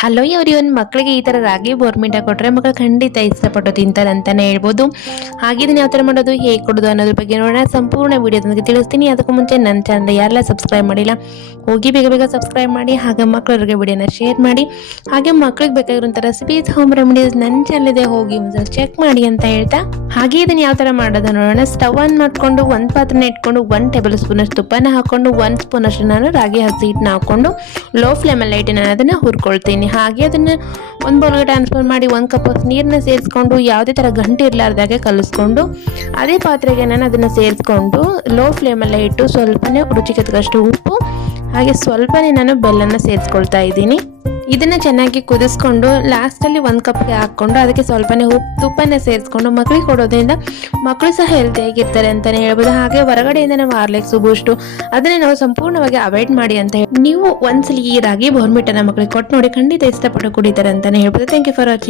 Hello everyone, ಮಕ್ಕಳಿಗೆ ಈ ಥರ ರಾಗಿ ಬೋರ್ಮಿಟ ಕೊಟ್ಟರೆ ಮಕ್ಕಳು ಖಂಡಿತ ಇಷ್ಟಪಟ್ಟು ತಿಂತಾರೆ ಅಂತಲೇ ಹೇಳ್ಬೋದು. ಹಾಗೆ ಇದನ್ನು ಯಾವ ಥರ ಮಾಡೋದು, ಹೇಗೆ ಕೊಡೋದು ಅನ್ನೋದ್ರ ಬಗ್ಗೆ ನೋಡೋಣ. ಸಂಪೂರ್ಣ ವಿಡಿಯೋದೊಂದಿಗೆ ತಿಳಿಸ್ತೀನಿ. ಅದಕ್ಕೂ ಮುಂಚೆ ನನ್ನ ಚಾನಲ್ ಯಾರೆಲ್ಲ ಸಬ್ಸ್ಕ್ರೈಬ್ ಮಾಡಿಲ್ಲ, ಹೋಗಿ ಬೇಗ ಬೇಗ ಸಬ್ಸ್ಕ್ರೈಬ್ ಮಾಡಿ. ಹಾಗೆ ಮಕ್ಕಳಿಗೆ ವಿಡಿಯೋನ ಶೇರ್ ಮಾಡಿ. ಹಾಗೆ ಮಕ್ಕಳಿಗೆ ಬೇಕಾಗಿರುವಂಥ ರೆಸಿಪೀಸ್, ಹೋಮ್ ರೆಮಿಡೀಸ್ ನನ್ನ ಚಾನಲ್ ಇದೆ, ಹೋಗಿ ಒಂದ್ಸಲ ಚೆಕ್ ಮಾಡಿ ಅಂತ ಹೇಳ್ತಾ, ಹಾಗೆ ಇದನ್ನು ಯಾವ ಥರ ಮಾಡೋದು ನೋಡೋಣ. ಸ್ಟವ್ ಆನ್ ಮಾಡಿಕೊಂಡು ಒಂದು ಪಾತ್ರೆನ ಇಟ್ಕೊಂಡು 1 ಟೇಬಲ್ ಸ್ಪೂನ್ ಅಷ್ಟು ತುಪ್ಪನ ಹಾಕೊಂಡು 1 ಸ್ಪೂನ್ ಅಷ್ಟು ನಾನು ರಾಗಿ ಹಸಿ ಹಿಟ್ಟನ್ನ ಹಾಕೊಂಡು ಲೋ ಫ್ಲೇಮಲ್ಲಿ ಇಟ್ಟು ನಾನು ಅದನ್ನು ಹುರ್ಕೊಳ್ತೀನಿ. ಹಾಗೆ ಅದನ್ನು ಒಂದು ಬೌಲ್ಗೆ ಟ್ರಾನ್ಸ್ಫರ್ ಮಾಡಿ 1 ಕಪ್ ನೀರನ್ನ ಸೇರಿಸ್ಕೊಂಡು ಯಾವುದೇ ಥರ ಗಂಟೆ ಇರಲಾರ್ದಾಗೆ ಕಲಿಸ್ಕೊಂಡು ಅದೇ ಪಾತ್ರೆಗೆ ನಾನು ಅದನ್ನು ಸೇರಿಸ್ಕೊಂಡು ಲೋ ಫ್ಲೇಮಲ್ಲೇ ಇಟ್ಟು ಸ್ವಲ್ಪನೇ ರುಚಿಗೆ ತಕ್ಕಷ್ಟು ಉಪ್ಪು ಹಾಗೆ ಸ್ವಲ್ಪನೇ ನಾನು ಬೆಲ್ಲನ ಸೇರಿಸ್ಕೊಳ್ತಾ ಇದ್ದೀನಿ. ಇದನ್ನ ಚೆನ್ನಾಗಿ ಕುದಿಸ್ಕೊಂಡು ಲಾಸ್ಟಲ್ಲಿ 1 ಕಪ್ಗೆ ಹಾಕ್ಕೊಂಡು ಅದಕ್ಕೆ ಸ್ವಲ್ಪನೇ ತುಪ್ಪನ ಸೇರಿಸ್ಕೊಂಡು ಮಕ್ಕಳಿಗೆ ಕೊಡೋದ್ರಿಂದ ಮಕ್ಕಳು ಸಹ ಹೆಲ್ತಿಯಾಗಿರ್ತಾರೆ ಅಂತಲೇ ಹೇಳ್ಬೋದು. ಹಾಗೆ ಹೊರಗಡೆಯಿಂದ ನಾವು ಹಾರ್ಲಿಕ್ಸು ಬೂಸ್ಟು ಅದನ್ನ ನಾವು ಸಂಪೂರ್ಣವಾಗಿ ಅವಾಯ್ಡ್ ಮಾಡಿ ಅಂತ ಹೇಳಿ ನೀವು ಒಂದ್ಸಲಿ ಈ ರಾಗಿ ಬೋರ್ಮಿಟನ ಮಕ್ಕಳಿಗೆ ಕೊಟ್ಟು ನೋಡಿ, ಖಂಡಿತ ಇಷ್ಟಪಟ್ಟು ಕುಡಿತಾರೆ ಅಂತಲೇ ಹೇಳ್ಬೋದು. Thank you for watching.